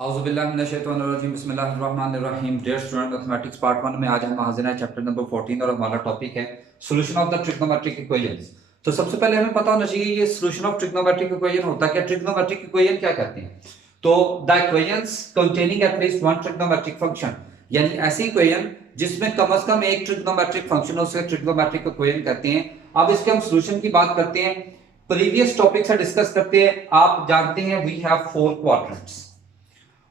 औज़ुबिल्लाहिमिनश्शैतानिर्रजीम बिस्मिल्लाहिर्रहमानिर्रहीम। Dear student, mathematics part 1 में आज हम हाजिर हैं चैप्टर नंबर 14 और हमारा टॉपिक है solution of the trigonometric equations. तो सबसे पहले हमें पता होना चाहिए ये सॉल्यूशन ऑफ ट्रिग्नोमेट्रिक इक्वेशन होता है क्या, ट्रिग्नोमेट्रिक इक्वेशन क्या कहते हैं। तो the equations containing at least one trigonometric function, यानी ऐसी इक्वेशन जिसमें कम से कम एक ट्रिग्नोमेट्रिक फंक्शन हो, उसे ट्रिग्नोमेट्रिक इक्वेशन कहते हैं। अब इसके हम सॉल्यूशन की बात करते हैं, प्रीवियस टॉपिक से डिस्कस करते हैं। आप जानते हैं वी हैव 4 क्वाड्रेंट्स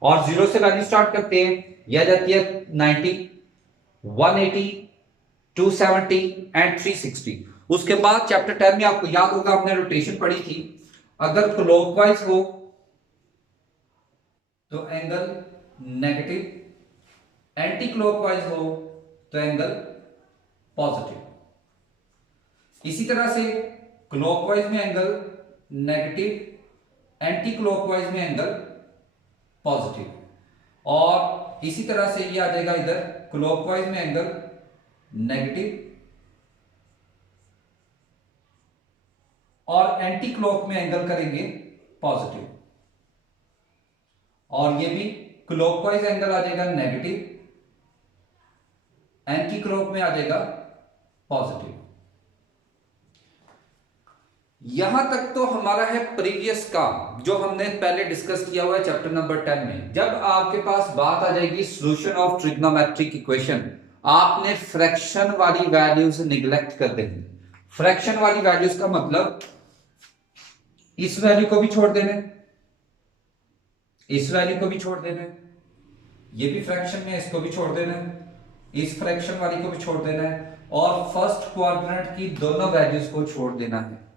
और जीरो से वैल्यू स्टार्ट करते हैं। यह जाती है 90, 180, 270 एंड 360। उसके बाद चैप्टर 10 में आपको याद होगा आपने रोटेशन पढ़ी थी, अगर क्लॉकवाइज हो तो एंगल नेगेटिव, एंटी क्लॉकवाइज हो तो एंगल पॉजिटिव। इसी तरह से क्लॉकवाइज में एंगल नेगेटिव, एंटी क्लॉकवाइज में एंगल पॉजिटिव। और इसी तरह से ये आ जाएगा इधर क्लॉकवाइज में एंगल नेगेटिव और एंटी क्लॉक में एंगल करेंगे पॉजिटिव। और ये भी क्लॉकवाइज एंगल आ जाएगा नेगेटिव, एंटी क्लॉक में आ जाएगा पॉजिटिव। यहां तक तो हमारा है प्रीवियस का जो हमने पहले डिस्कस किया हुआ है चैप्टर नंबर 10 में। जब आपके पास बात आ जाएगी सॉल्यूशन ऑफ ट्रिग्नोमेट्रिक इक्वेशन, आपने फ्रैक्शन वाली वैल्यूज निगलेक्ट कर देंगे। फ्रैक्शन वाली वैल्यूज का मतलब इस वैल्यू को भी छोड़ देने, इस वैल्यू को भी छोड़ देने, ये भी फ्रैक्शन में इसको भी छोड़ देना है, इस फ्रैक्शन वाली को भी छोड़ देना है और फर्स्ट क्वाड्रेंट की दोनों वैल्यूज को छोड़ देना है।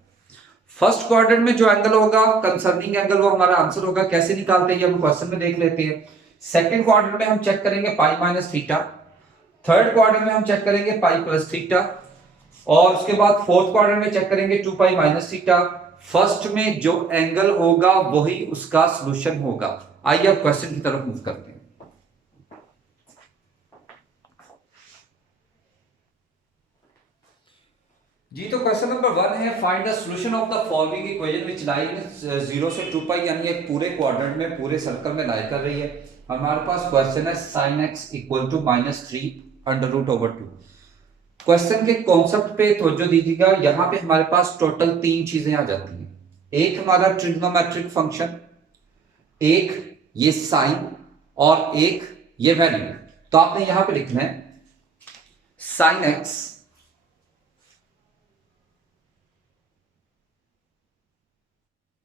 फर्स्ट क्वाड्रेंट में जो एंगल होगा कंसर्निंग एंगल, वो हमारा आंसर होगा। कैसे निकालते हैं हम क्वेश्चन में देख लेते हैं। सेकंड क्वाड्रेंट में हम चेक करेंगे पाई माइनस थीटा, थर्ड क्वाड्रेंट में हम चेक करेंगे पाई प्लस थीटा और उसके बाद फोर्थ क्वाड्रेंट में चेक करेंगे 2 पाई माइनस थीटा। फर्स्ट में जो एंगल होगा वही उसका सॉल्यूशन होगा। आइए अब क्वेश्चन की तरफ मूव करते हैं। जी तो क्वेश्चन नंबर 1 है, find the solution of the following equation which lie in 0 से 2 पाई, यानी एक पूरे क्वाड्रेंट में पूरे सर्कल में लाई कर रही है। हमारे पास क्वेश्चन है sin x equal to -3 under root over 2। Question के कॉन्सेप्ट पे तवज्जो दीजिएगा। यहां पे हमारे पास टोटल 3 चीजें आ जाती हैं। एक हमारा ट्रिग्नोमेट्रिक फंक्शन, एक ये साइन और एक ये वैल्यू। तो आपने यहां पे लिखना है sin x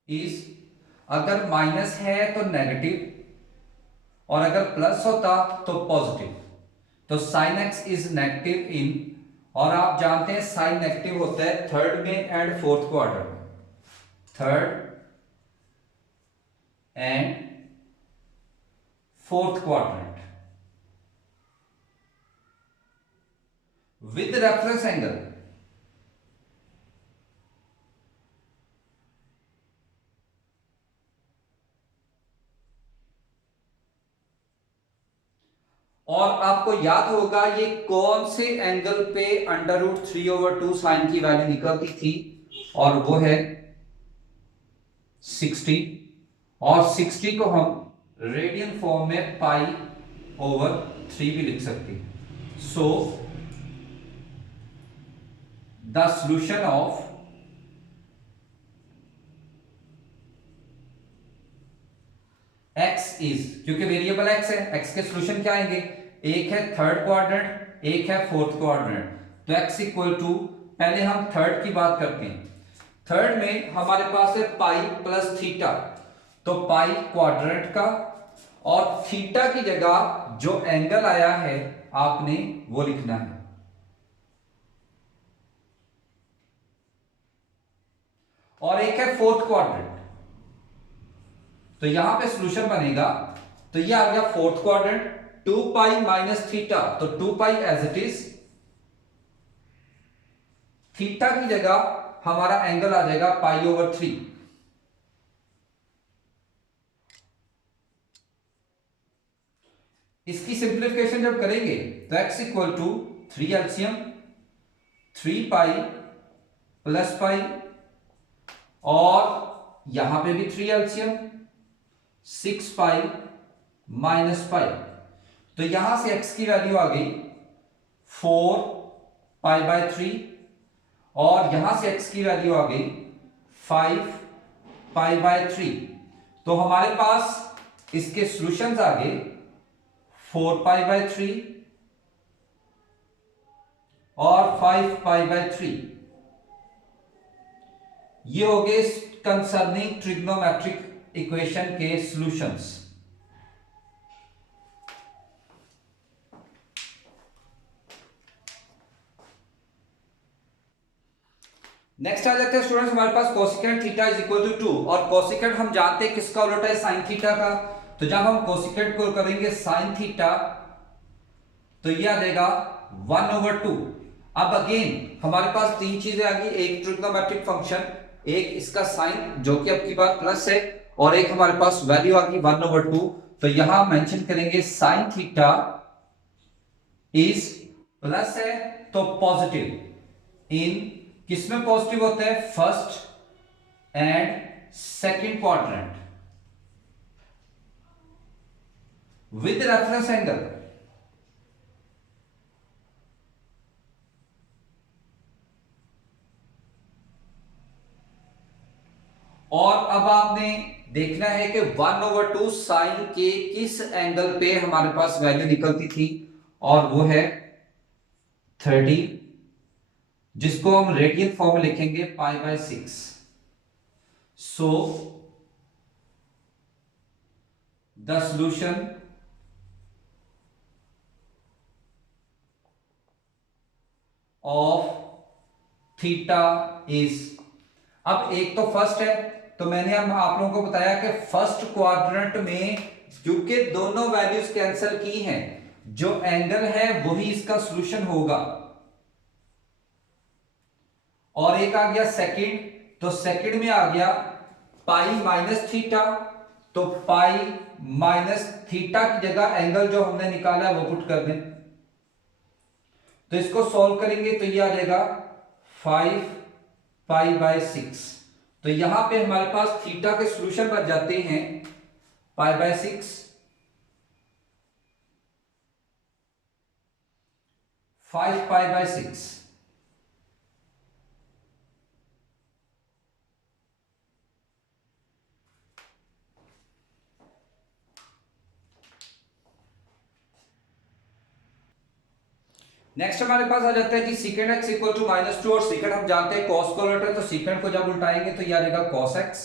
इज, अगर माइनस है तो नेगेटिव और अगर प्लस होता तो पॉजिटिव। तो sin x इज नेगेटिव इन, और आप जानते हैं साइन नेगेटिव होता है थर्ड में एंड फोर्थ क्वाड्रेंट में, third and fourth quadrant with reference angle. और आपको याद होगा ये कौन से एंगल पे अंडर रूट 3/2 साइन की वैल्यू निकलती थी, और वो है 60। और 60 को हम रेडियन फॉर्म में पाई/3 भी लिख सकते हैं। सो the solution of x is, क्योंकि वेरिएबल x है, x के सॉल्यूशन क्या आएंगे, एक है थर्ड क्वाड्रेंट, एक है फोर्थ क्वाड्रेंट। तो x इक्वल टू, पहले हम थर्ड की बात करते हैं। थर्ड में हमारे पास है पाई प्लस थीटा, तो पाई क्वाड्रेंट का और थीटा की जगह जो एंगल आया है आपने वो लिखना है। और एक है फोर्थ क्वाड्रेंट, तो यहां पे सॉल्यूशन बनेगा। तो ये आ गया फोर्थ क्वाड्रेंट, 2 पाई माइनस थीटा, तो 2 पाई एज इट इज, थीटा की जगह हमारा एंगल आ जाएगा पाई/3। इसकी सिंप्लीफिकेशन जब करेंगे तो x equal to 3 LCM, 3 pi plus pi और यहां पे भी 3 एलसीएम, 6 पाई -5। तो यहां से x की वैल्यू आ गई 4π/3 और यहां से x की वैल्यू आ गई 5π/3। तो हमारे पास इसके सॉल्यूशंस आ गए 4π/3 और 5π/3। ये हो गए कंसर्निंग ट्रिग्नोमेट्रिक इक्वेशन के सॉल्यूशंस। नेक्स्ट आ जाते हैं स्टूडेंट्स हमारे पास cosecant theta is equal to 2 और कोसिकेंट हम जानते हैं किसका उलट है, साइन थीटा का। तो जब हम कोसिकेंट को करेंगे साइन थीटा तो यह आ जाएगा 1/2। अब अगेन हमारे पास तीन चीजें आ गई, एक ट्रिग्नोमेट्रिक फंक्शन, एक इसका साइन जो कि अब की बात प्लस है, और एक हमारे पास वैल्यू आ गई 1/2। तो यहां मेंशन करेंगे साइन थीटा इज प्लस है तो पॉजिटिव इन किसमें पॉजिटिव होता है, first and second quadrant with reference angle. और अब आपने देखना है कि 1/2 साइन के किस एंगल पे हमारे पास वैल्यू निकलती थी, और वो है 30, जिसको हम रेडियन फॉर्म में लिखेंगे π/6। So the solution of theta is, अब एक तो फर्स्ट है, तो मैंने हम आप लोगों को बताया कि फर्स्ट क्वाड्रेंट में क्योंकि दोनों वैल्यूज कैंसिल की हैं, जो एंगल है वही इसका सॉल्यूशन होगा। और एक आ गया सेकंड, तो सेकंड में आ गया π-θ, तो π-θ की जगह एंगल जो हमने निकाला है वो पुट कर दें। तो इसको सॉल्व करेंगे तो ये आ जाएगा 5π/6। तो यहां पे हमारे पास थीटा के सॉल्यूशन बन जाते हैं π/6, 5π/6। नेक्स्ट हमारे पास आ जाता है कि सीकेंड x इक्वल टू -2, और सीकेंड हम जानते हैं cos को उलट है, तो सीकेंड को जब उल्टाएंगे तो ये आ जाएगा cos x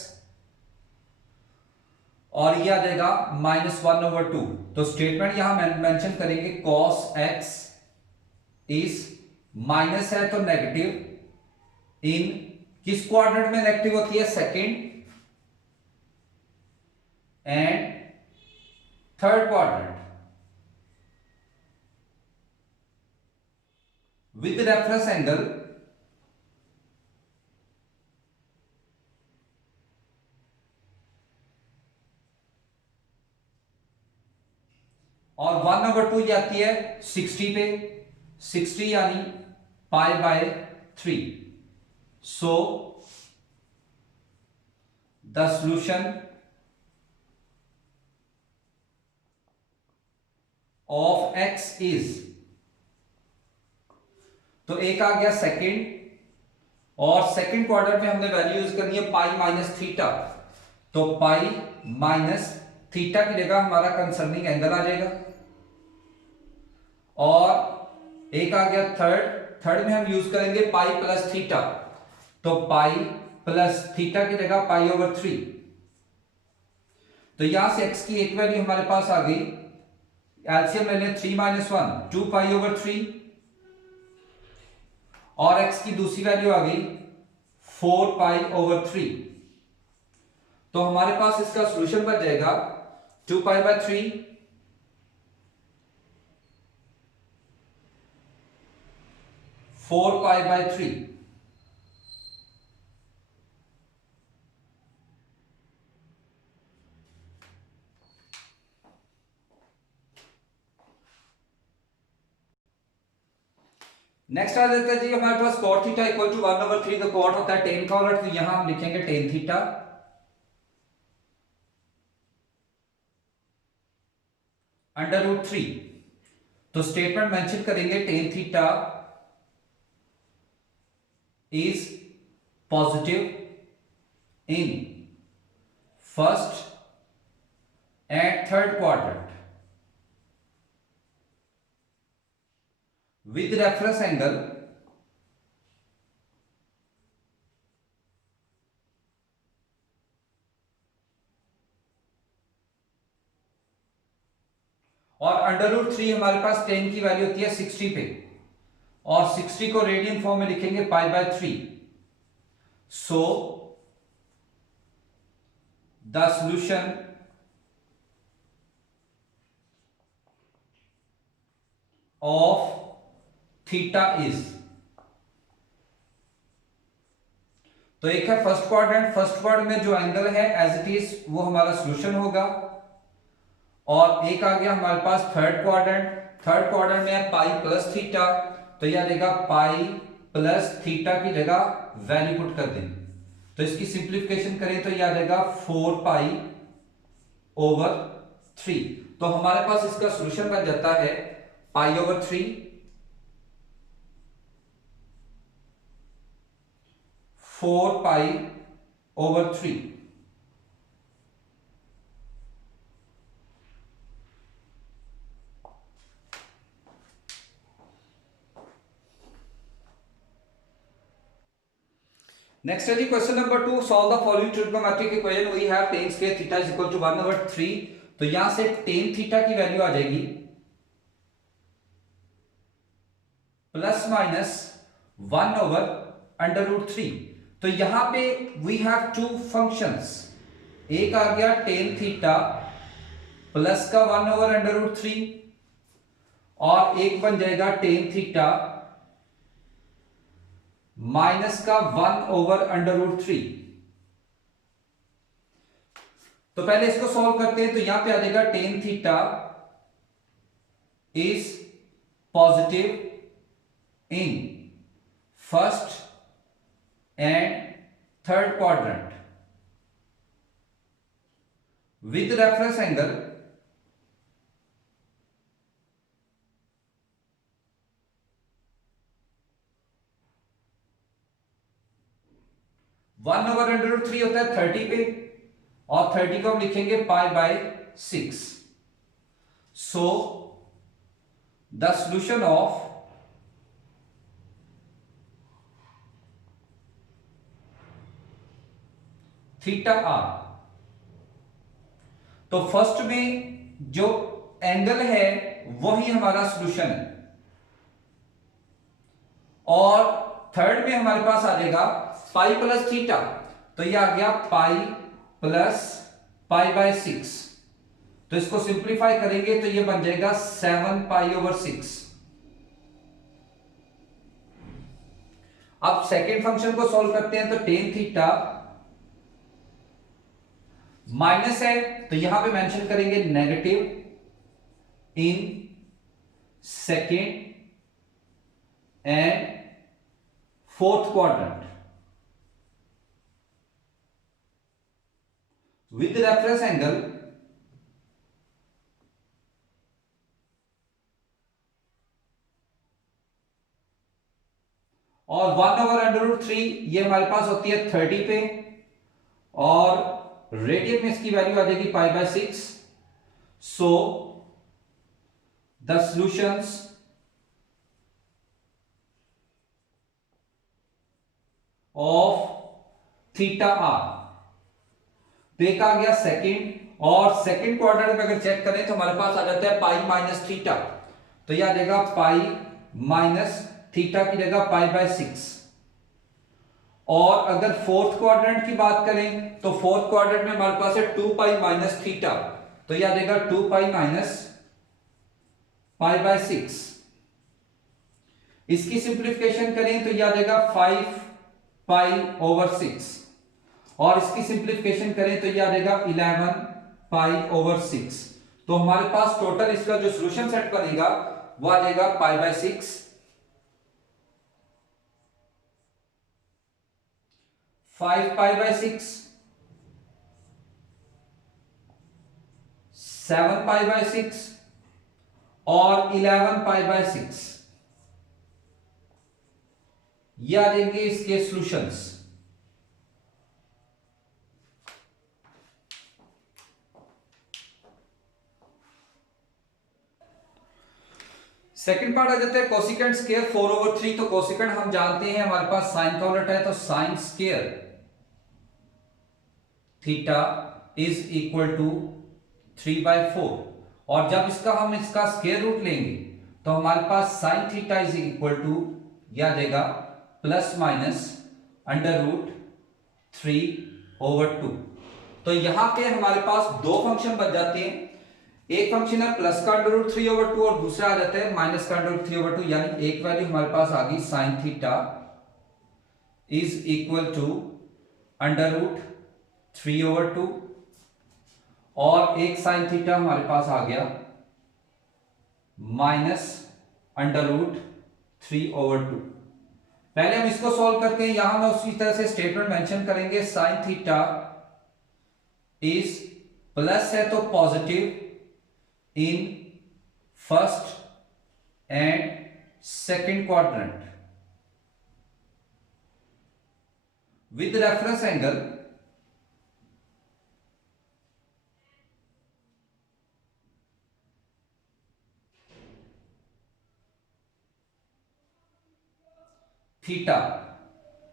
और ये आ जाएगा -1/2। तो स्टेटमेंट यहां मेंशन करेंगे cos x इज माइनस है तो नेगेटिव इन किस क्वाड्रेंट में नेगेटिव होती है, second and third quadrant with reference angle और 1/2 आती है 60 पे, 60 यानी π/3। So the solution of x is, तो एक आ गया सेकंड, और सेकंड क्वाड्रेंट में हमने वैल्यू यूज करनी है π-θ, तो π-θ की जगह हमारा कंसर्निंग एंगल आ जाएगा। और एक आ गया थर्ड, थर्ड में हम यूज करेंगे π+θ, तो π+θ की जगह π/3। तो यहां से x की एक वैल्यू हमारे पास आ गई, एलसीएम ले लें 3 - 1 2π/3, और x की दूसरी वैल्यू आ गई 4π/3। तो हमारे पास इसका सॉल्यूशन बन जाएगा 2π/3 4π/3। नेक्स्ट आ जाता है जी हमारे पास cot थीटा इक्वल टू 1/3, तो cot होता है tan का उलट, तो यहां हम लिखेंगे tan थीटा अंडर रूट 3। तो स्टेटमेंट मेंशन करेंगे tan theta is positive in first and third quadrant with reference angle और अंडर रूट 3 हमारे पास टेन की वैल्यू होती है 60 पे, और 60 को रेडियन फॉर्म में लिखेंगे pi bye 3। So the solution of theta is, तो एक है फर्स्ट क्वाड्रेंट, फर्स्ट क्वाड्रेंट में जो एंगल है एज इट इज वो हमारा सॉल्यूशन होगा, और एक आ गया हमारे पास थर्ड क्वाड्रेंट, थर्ड क्वाड्रेंट में है पाई प्लस थीटा, तो यह देगा पाई प्लस थीटा की जगह वैल्यू पुट कर देंगे, तो इसकी सिंप्लीफिकेशन करें तो यह देगा 4 पाई ओवर 3। तो हमारे पास इसका सॉल्यूशन बन जाता है pi over 3 4 pi over 3। Next है जी question number 2, solve the following trigonometric equation. We have tan square theta is equal to 1/3। तो यहां से tan थीटा की वैल्यू आ जाएगी प्लस माइनस 1/√3। तो यहां पे वी हैव टू फंक्शंस, एक आ गया tan थीटा प्लस का 1/√3, और एक बन जाएगा tan थीटा माइनस का 1/√3। तो पहले इसको सॉल्व करते हैं, तो यहां पे आ जाएगा tan theta is positive in first and third quadrant with reference angle one over under root 3 होता है 30 पे, और 30 को हम लिखेंगे pi by 6। So the solution of theta are, तो फर्स्ट में जो एंगल है वही हमारा सॉल्यूशन है, और थर्ड में हमारे पास आ जाएगा पाई प्लस थीटा, तो ये आ गया पाई प्लस पाई बाय 6। तो इसको सिंप्लीफाई करेंगे तो ये बन जाएगा 7 पाई ओवर 6। अब सेकेंड फंक्शन को सॉल्व करते हैं, तो tan थीटा माइनस है, तो यहां पे मेंशन करेंगे negative in second and fourth quadrant with reference angle और 1/√3 ये हमारे पास होती है 30 पे, और रेडियन में इसकी वैल्यू आ जाएगी pi by 6। So the solutions of theta are, तो एक आ गया सेकंड, और सेकंड क्वाड्रेंट में अगर चेक करें तो हमारे पास आ जाता है पाई माइनस थीटा, तो यह आ जाएगा पाई माइनस थीटा की जगह पाई बाय 6। और अगर फोर्थ क्वाड्रेंट की बात करें तो फोर्थ क्वाड्रेंट में हमारे पास है 2 पाई माइनस थीटा, तो यह आ जाएगा 2 पाई माइनस पाई बाय 6। इसकी सिंप्लीफिकेशन करें तो यह आ जाएगा 5 पाई ओवर 6, और इसकी सिंप्लीफिकेशन करें तो यह आ जाएगा 11 पाई ओवर 6। तो हमारे पास टोटल इसका जो सॉल्यूशन सेट बनेगा वो आ जाएगा पाई by 6, 5 pi by 6, 7 pi by 6, और 11 पाई/6, ये आ जाएंगे इसके सॉल्यूशंस। सेकंड पार्ट आ जाता है कोसिकेंट स्क्वायर 4/3। तो कोसिकेंट हम जानते हैं हमारे पास साइन का उलट है, तो sine square theta is equal to 3/4। और जब हम इसका स्क्वायर रूट लेंगे तो हमारे पास sine theta is equal to या देगा प्लस माइनस √3/2। तो यहां पे हमारे पास दो फंक्शन बच जाते हैं। एक फंक्शन है प्लस का √3/2 और दूसरा आ जाता है माइनस का √3/2। यानी एक वैल्यू हमारे पास आ गई sine theta is equal to √3/2 और एक साइन थीटा हमारे पास आ गया माइनस √3/2। पहले हम इसको सॉल्व करते हैं। यहां हम उसी तरह से स्टेटमेंट मेंशन करेंगे साइन थीटा इज प्लस है तो positive in first and second quadrant with reference angle theta.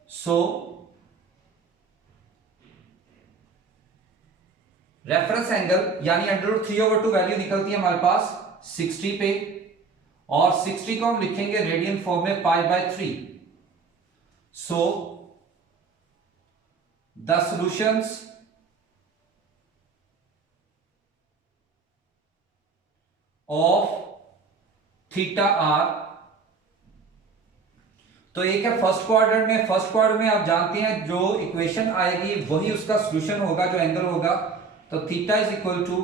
So reference angle यानी √3/2 वैल्यू निकलती है हमारे पास 60 पे, और 60 को हम लिखेंगे रेडियन फॉर्म में π/3। सो the solutions of theta are, तो एक है फर्स्ट क्वाड्रेंट में। फर्स्ट क्वाड्रेंट में आप जानते हैं जो इक्वेशन आएगी वही उसका सॉल्यूशन होगा, जो एंगल होगा। तो थीटा इज इक्वल टू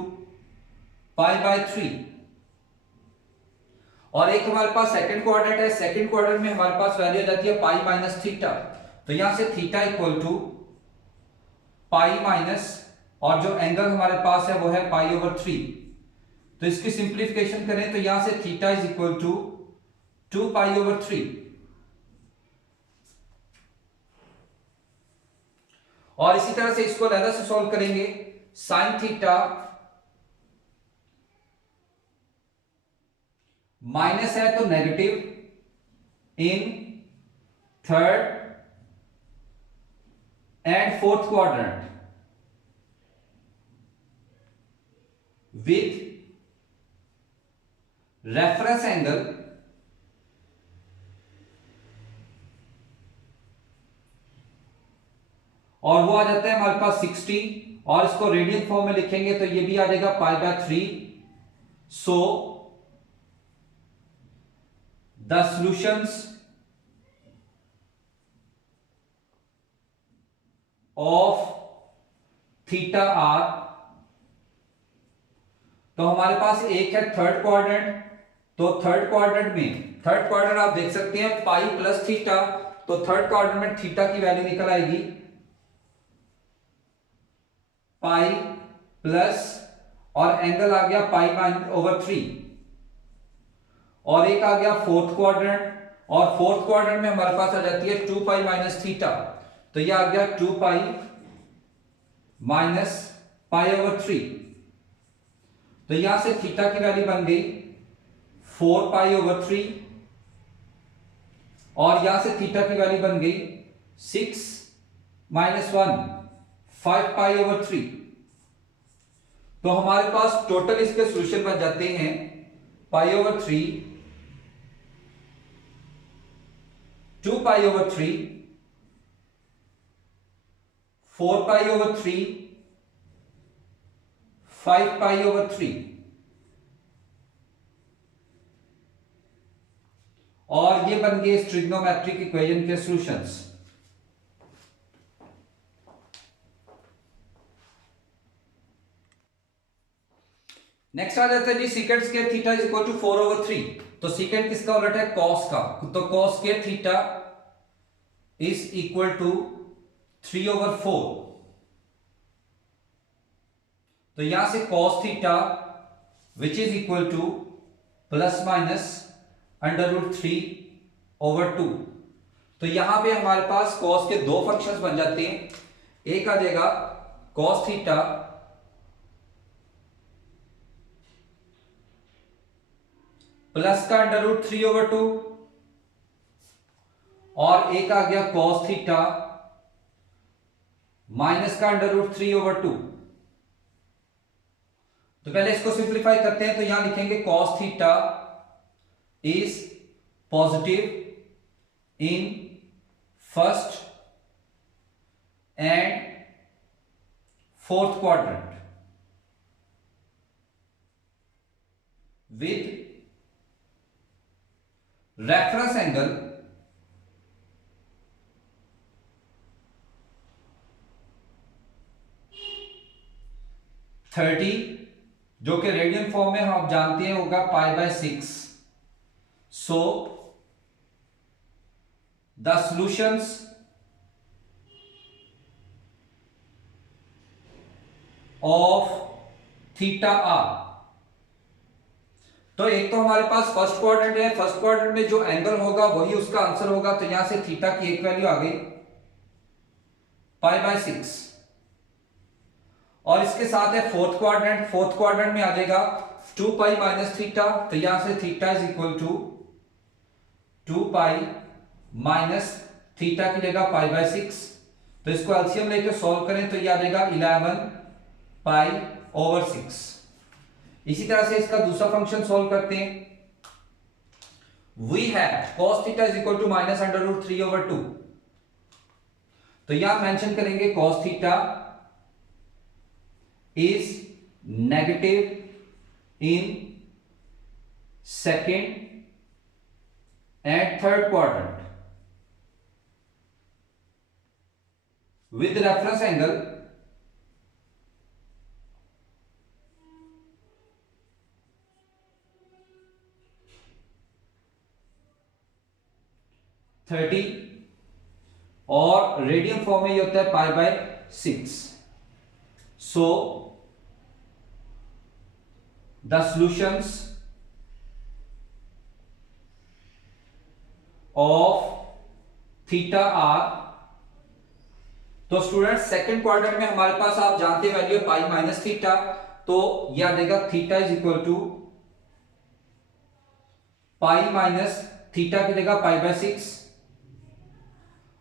π/3। और एक हमारे पास सेकंड क्वाड्रेंट है। सेकंड क्वाड्रेंट में हमारे पास वैल्यू आ जाती है π-θ। तो यहां से थीटा इक्वल टू π- और जो एंगल हमारे पास है वो है π/3। तो इसकी सिंप्लीफिकेशन करें तो यहां से थीटा इज इक्वल टू 2π/3। और इसी तरह से इसको अलग से सॉल्व करेंगे। साइन थीटा माइनस है तो negative in third and fourth quadrant with reference angle और वो आ जाता है हमारे पास 60। और इसको रेडियन फॉर्म में लिखेंगे तो ये भी आ जाएगा π/3। So the solutions of theta are, तो हमारे पास एक है थर्ड क्वाड्रेंट। तो थर्ड क्वाड्रेंट आप देख सकते हैं π+θ। तो थर्ड क्वाड्रेंट में थीटा की वैल्यू निकल आएगी π+ और एंगल आ गया π/3। और एक आ गया फोर्थ क्वाड्रेंट, और फोर्थ क्वाड्रेंट में हमारे पास आ जाती है 2π-θ। तो ये आ गया 2π - π/3। तो यहां से थीटा की वैल्यू बन गई 4π/3 और यहां से थीटा की वैल्यू बन गई 6 - 1 5π/3। तो हमारे पास टोटल इसके सॉल्यूशन बन जाते हैं π/3 2π/3 4π/3 5π/3। और ये बन गए ट्रिग्नोमेट्रिक इक्वेशन के सॉल्यूशंस। नेक्स्ट आ जाता है जी secant square theta is equal to 4/3। तो सीकेंट किसका उलट है? कॉस का। तो cos square theta is equal to 3/4। तो यहां से cos theta which is equal to plus minus √3/2। तो यहां पे हमारे पास कॉस के दो फंक्शंस बन जाते हैं। एक आ जाएगा कॉस थीटा प्लस का √3/2 और एक आ गया कॉस थीटा माइनस का √3/2। तो पहले इसको सिंप्लीफाई करते हैं। तो यहां लिखेंगे cos theta is positive in first and fourth quadrant with reference angle thirty, जो कि रेडियन फॉर्म में हम जानते हैं होगा π/6। So the solutions of theta are. तो एक तो हमारे पास फर्स्ट क्वाड्रेंट है, फर्स्ट क्वाड्रेंट में जो एंगल होगा वही उसका आंसर होगा। तो यहां से थीटा की एक वैल्यू आ गई π/6। और इसके साथ है फोर्थ क्वाड्रेंट। फोर्थ क्वाड्रेंट में आ जाएगा 2π माइनस थीटा। तो यहां से theta is equal to 2π minus theta की जगह π/6। तो इसको एलसीएम लेकर सॉल्व करें तो यह आ जाएगा 11π/6। इसी तरह से इसका दूसरा फंक्शन सॉल्व करते हैं। We have cos theta is equal to minus √3/2। तो यहां मेंशन करेंगे cos theta is negative in second and third quadrant with reference angle thirty और रेडियन फॉर्म में ये होता है π/6। So the solutions of theta are. तो स्टूडेंट सेकंड क्वाड्रेंट में हमारे पास आप जानते हैं वैल्यू है पाई माइनस थीटा। तो यह आ जाएगा theta is equal to pi minus theta की जगह π/6।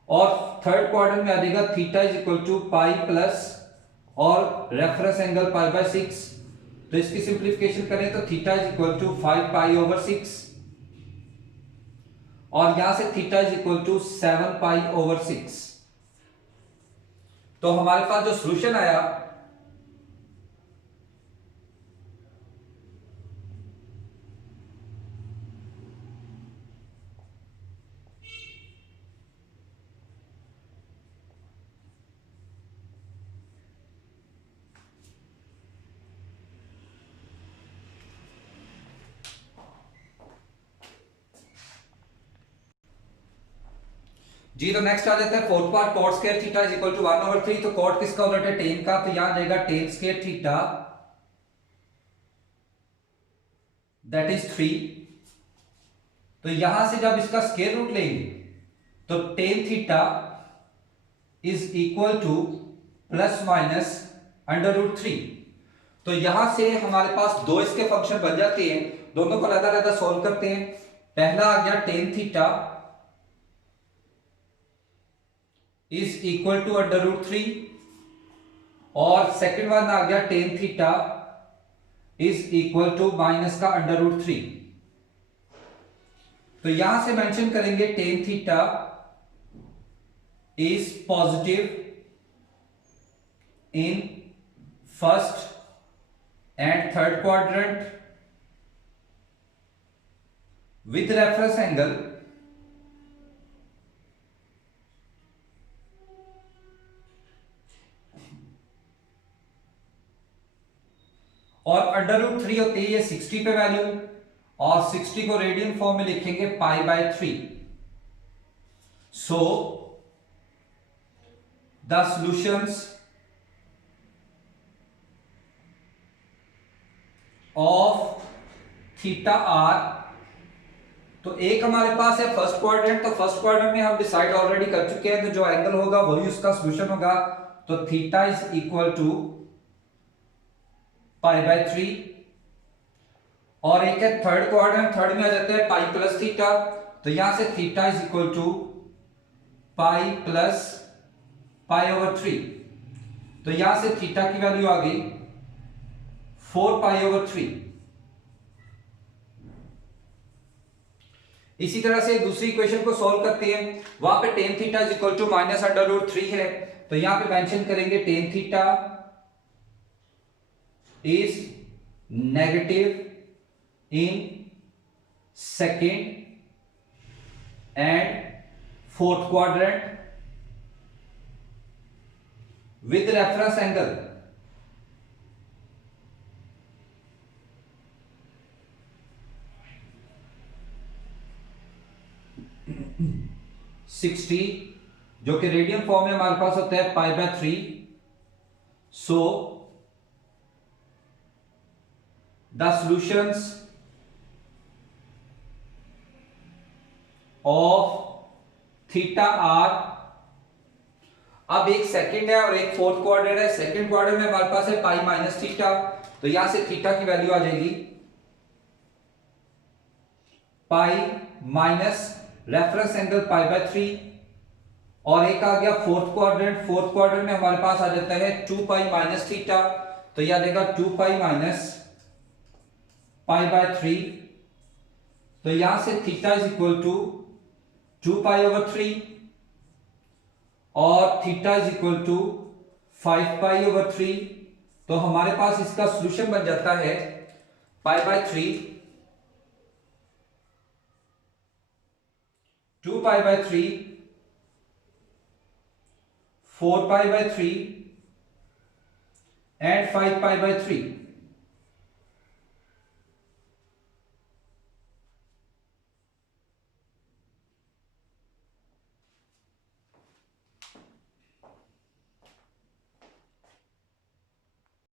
और थर्ड क्वाड्रेंट में आ जाएगा theta is equal to pi plus और रेफरेंस एंगल π/6। तो इसकी सिंप्लीफिकेशन करें तो थीटा इज इक्वल टू 5π/6 और यहां से थीटा इज इक्वल टू 7π/6। तो हमारे पास जो सॉल्यूशन आया जी। तो नेक्स्ट आ जाता है fourth part cot square theta is equal to 1/3। तो कॉट किसका उलट है टेन का। तो यहां जाएगा ten square theta that is 3। तो यहां से जब इसका स्क्वायर रूट लेंगे तो ten theta is equal to plus minus √3। तो यहां से हमारे पास दो इसके फंक्शन बन जाते हैं। दोनों को अलग अलग सॉल्व करते हैं। पहला आ गया tan theta is equal to √3 और सेकंड वन आ गया tan theta is equal to minus का √3। तो यहां से मेंशन करेंगे tan theta is positive in first and third quadrant with reference angle और √3 होती है ये 60 पे वैल्यू और 60 को रेडियन फॉर्म में लिखेंगे π/3। So the solutions of theta are. तो एक हमारे पास है फर्स्ट क्वाड्रेंट, तो फर्स्ट क्वाड्रेंट में हम डिसाइड ऑलरेडी कर चुके हैं, तो जो एंगल होगा वही उसका सॉल्यूशन होगा। तो थीटा इज इक्वल टू π/3। और एक है थर्ड क्वाड्रेंट, थर्ड में आ जाता है पाई प्लस थीटा, तो यहां से theta is equal to pi plus π/3। तो यहां से थीटा की वैल्यू आ गई 4π/3। इसी तरह से दूसरी इक्वेशन को सॉल्व करते हैं। वहां पे tan theta is equal to -√3 है, तो यहां पे मेंशन करेंगे tan theta is negative in second and fourth quadrant with reference angle 60, जो कि रेडियन फॉर्म में हमारे पास होता है π/3। So the solutions of theta are, अब एक सेकंड है और एक फोर्थ क्वाड्रेंट है। सेकंड क्वाड्रेंट में हमारे पास है पाई माइनस थीटा, तो यहां से थीटा की वैल्यू आ जाएगी पाई माइनस रेफरेंस एंगल π/3। और एक आ गया फोर्थ क्वाड्रेंट, फोर्थ क्वाड्रेंट में हमारे पास आ जाता है 2 पाई माइनस थीटा, तो यह देगा 2 पाई माइनस π/3। तो यहां से थीटा इज इक्वल टू 2 π/3 और थीटा इज इक्वल टू 5 π/3। तो हमारे पास इसका सॉल्यूशन बन जाता है π/3, 2 π/3, 4 π/3 एंड 5 π/3।